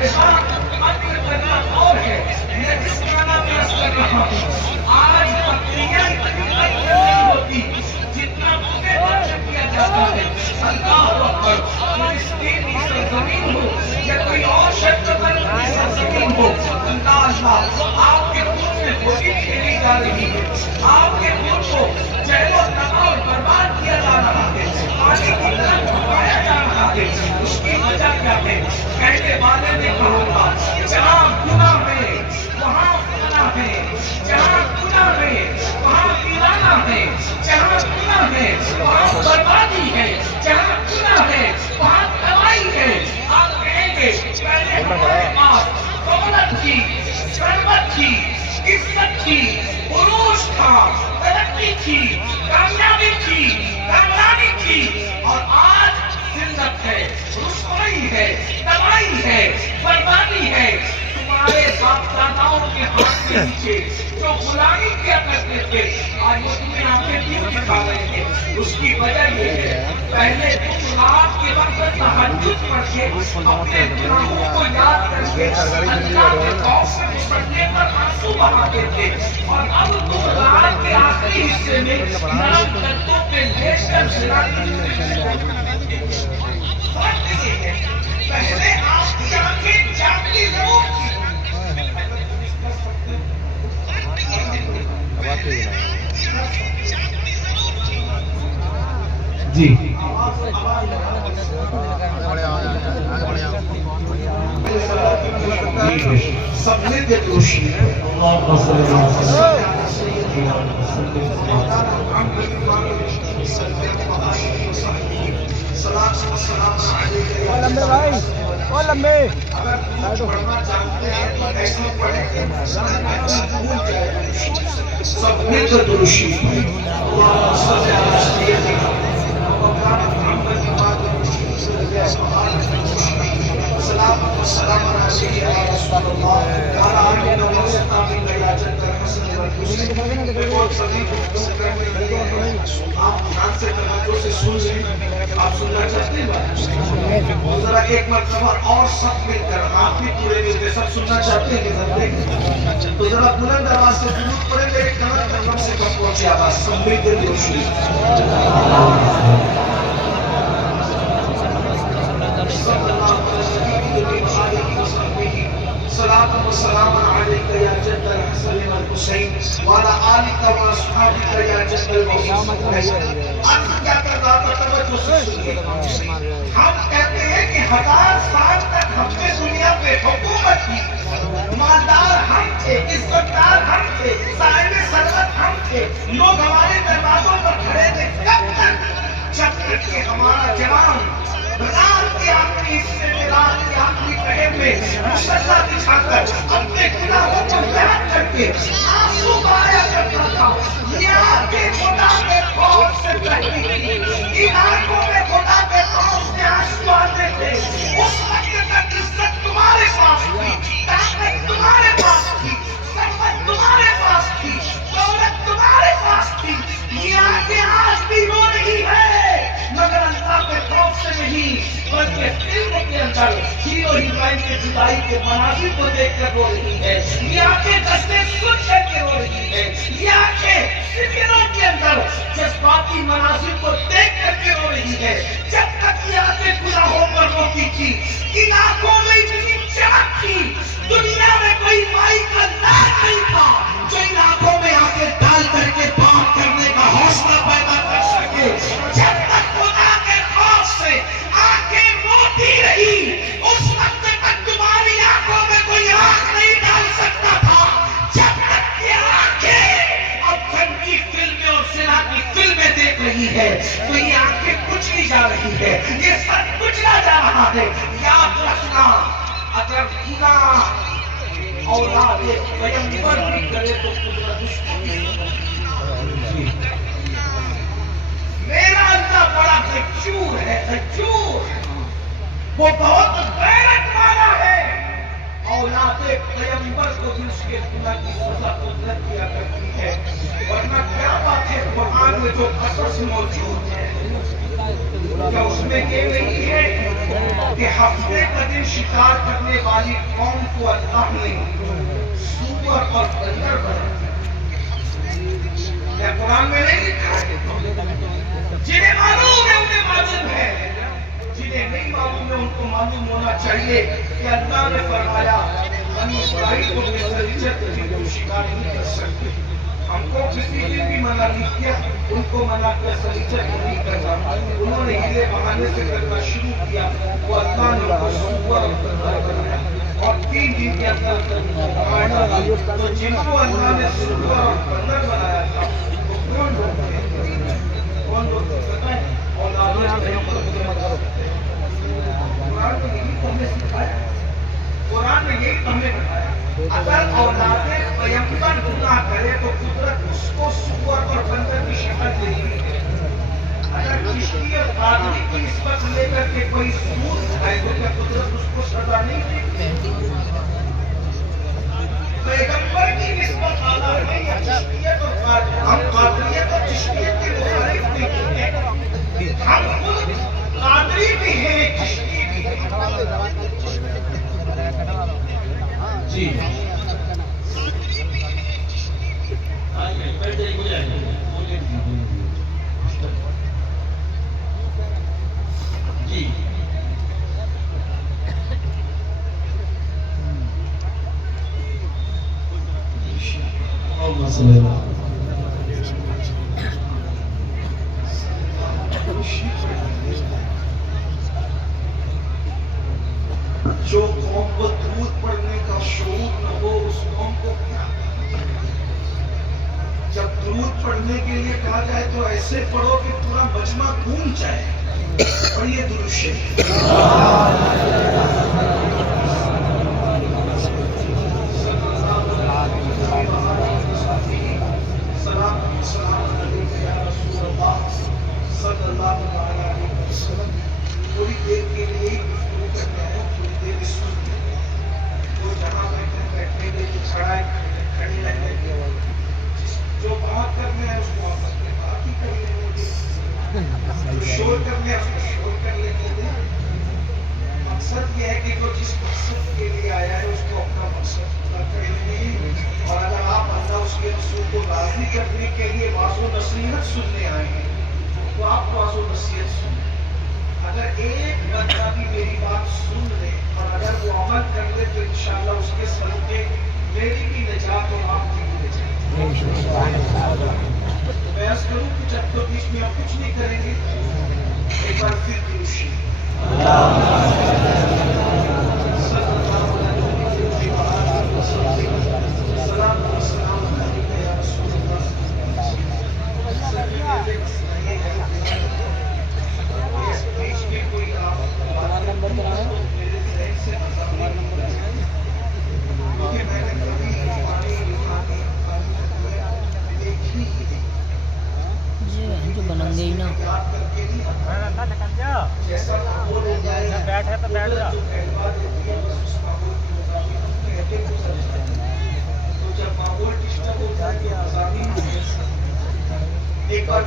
یہ بات اپنے کرنا اور ہے، میں اس معنی میں عرض کر رہا ہوں آج بکریاں اتنی نہیں ہوتی جتنا بوٹے پر کیا جاتا ہے۔ اللہ اکبر، فلسطین کی سرزمین ہو یا کوئی اور شرط کی سرزمین ہو، اللہ آپ کے خون میں ہولی کھیلی جا رہی ہے، آپ کے خون کو جہل و تباہ اور برباد کیا جا رہا ہے، پانی کی طرح بہایا جا رہا ہے۔ اس کی وجہ کیا ہے؟ کہنے والے نے کہا تھا جہاں گناہ ہے وہاں فتنہ ہے، جہاں گناہ ہے وہاں ویرانہ ہے، جہاں گناہ ہے وہاں بربادی ہے، جہاں گناہ ہے وہاں تباہی ہے۔ آپ کہیں گے پہلے ہمارے پاس دولت تھی، ثروت تھی، عزت تھی، عروج تھا، ترقی تھی، کامیابی تھی، کامرانی تھی، اور آج ذلت ہے، رسوائی ہے، تباہی ہے، بربادی ہے۔ تمہارے باپ داداؤں کے ہاتھ کے نیچے جو غلامی کیا کرتے تھے آج وہ تمہیں آنکھیں کیوں دکھا رہے ہیں؟ اس کی وجہ یہ ہے پہلے تم رات کے وقت تہجد پڑھ کے اپنے گناہوں کو یاد کر کے اللہ کے خوف سے مسلے پر آنسو بہاتے تھے، اور اب تم رات کے آخری حصے میں نرم گدوں پہ لیٹ کر فرق یہ ہے پہلے آپ کی آنکھیں جاگتی ضرور تھی۔ جی سب نے دیکھ روشنی لمبے بھائی وہ لمبے سب مل کر درشی آپ سننا چاہتے ہیں ذرا ایک مرتبہ اور سب مل کر آپ بھی پورے مل کے سب سننا چاہتے ہیں کہ سب دیکھیں تو ذرا بلند آواز سے درود پڑھیں میرے کمر تک کم سے کم پہنچی آواز سب مل کر روشنی صلاة و سلام علیکہ یا جد الحسن والحسین وعلی آلکہ و اصحابکہ یا جد الحسین۔ عرض کیا کر رہا تھا توجہ سے سنیے، ہم کہتے ہیں کہ 1000 سال تک ہم نے دنیا پہ حکومت کی، مالدار ہم تھے، عزتدار ہم تھے، صاحب ثروت ہم تھے، لوگ ہمارے دروازوں پر کھڑے تھے، کب تک؟ جب تک کہ ہمارا جوان رات کے آخری حصے میں رات کے آخری پہر میں مصلی بچھا کر اپنے گناہوں کو یاد کر کے آنسو بہایا کرتا تھا۔ یہ آنکھیں خدا کے خوف سے بہتی تھی، ان آنکھوں میں خدا کے خوف سے آنسو آتے تھے۔ اس وقت تک عزت تمہارے پاس تھی، طاقت تمہارے پاس تھی، ثروت تمہارے پاس تھی، دولت تمہارے پاس تھی۔ یہ آنکھیں آج بھی رو رہی ہے مگر اللہ کے خوف سے نہیں، بلکہ فلم کے اندر ہیرو ہیروئن کے جدائی کے مناظر کو دیکھ کر رو رہی ہے۔ یہ آنکھیں قصے سن کر کے رو رہی ہے، یہ آنکھیں فکروں کے اندر جذباتی مناظر کو دیکھ کر کے رو رہی ہے۔ جب تک یہ آنکھیں گناہوں پر روتی تھی، ان آنکھوں میں اتنی چمک تھی، دنیا میں کوئی مائی کا لاڈ نہیں تھا جو ان آنکھوں میں آنکھیں ڈال کر کے بات کرنے کا حوصلہ پیدا کر سکے۔ جب تک خدا کے خوف سے آنکھیں روتی رہی، اس وقت تک تمہاری آنکھوں میں کوئی آنکھ نہیں ڈال سکتا تھا۔ جب تک یہ آنکھیں اب جنگی فلمیں اور زنا کی فلمیں دیکھ رہی ہے تو یہ آنکھیں کچلی جا رہی ہے، یہ سر کچلا جا رہا ہے۔ یاد رکھنا اگر گناہ اولاد پیغمبر بھی کرے تو قدرت اس کو بھی میرا اللہ بڑا غیور ہے، غیور، وہ بہت غیرت والا ہے۔ اولاد پیغمبر کو بھی اس کے گناہ کی سزا قدرت دیا کرتی ہے، ورنہ کیا بات ہے قرآن میں جو قصص موجود ہے کیا اس میں یہ نہیں ہے کہ ہفتے کا دن شکار کرنے والی قوم کو اللہ نے سور اور بندر بنایا. یا قرآن میں نہیں لکھا ہے؟ جنہیں معلوم ہے انہیں معلوم ہے، جنہیں نہیں معلوم ہے ان کو معلوم ہونا چاہیے کہ اللہ نے فرمایا بنی اسرائیل کو بسریچت کو شکار نہیں کر سکتے. ہم کو کسی نے بھی منع نہیں کیا، ان کو منع کر سریچت نہیں کرنا. انہوں نے ہیلے بہانے سے کرنا شروع کیا. وہ اللہ نے ان کو سور اور بندر بنایا اور 3 دن کے اندر تو جن کو اللہ نے سور اور بندر بنایا تھا وہ کون لوگ تھے؟ کون لوگ تھے پتہ ہے؟ قرآن نے یہی تو ہمیں سکھایا، قرآن نے یہی تو ہمیں بتایا. اگر اولاد پیغمبر گناہ کرے تو قدرت اس کو سور اور بندر کی شکل دے گی. اگر چشتی اور قادری کی نسبت لے کر کے کوئی سود کھائے تو کیا قدرت اس کو سزا نہیں دے گی؟ پیغمبر کی نسبت اعلیٰ ہے یا چشتیت اور قادریت؟ ہم قادریت اور چشتیت کے مخالف نہیں ہیں، ہم خود قادری بھی ہیں چشتی بھی ہیں. جی جی جو قوم کو درود پڑھنے کا شعور نہ ہو اس قوم کو کیا کرنا چاہیے؟ جب درود پڑھنے کے لیے کہا جائے تو ایسے پڑھو کہ پورا مجمع گونج جائے. پڑھیے درود شریف. تھوڑی دیر کے لیے گفتگو کرتے ہیں، تھوڑی دیر سنتے ہیں. تو جہاں بیٹھنے کے لیے کھڑا ہے کھڑی رہنے کے، جو بات کرنا ہے اس کو آپ اپنے بات ہی کر لینے دیں، جو شور کرنا ہے اس کو شور کر لینے دیں. مقصد یہ ہے کہ وہ جس مقصد کے لیے آیا ہے اس کو اپنا مقصد پورا کرنے دیں. اور اگر آپ اللہ اس کے رسول کو راضی کرنے کے لیے واضح و نصیحت سننے آئے ہیں تو آپ واضح و نصیحت سنیں. اگر ایک بندہ بھی میری بات سن لے اور اگر وہ عمل کر لے تو انشاءاللہ اس کے صدقے میری بھی نجات اور آپ کی بھی نجات. تو میں عرض کروں کہ جب تو بیچ میں آپ کچھ نہیں کریں گے ایک بار پھر دوشی ایک بار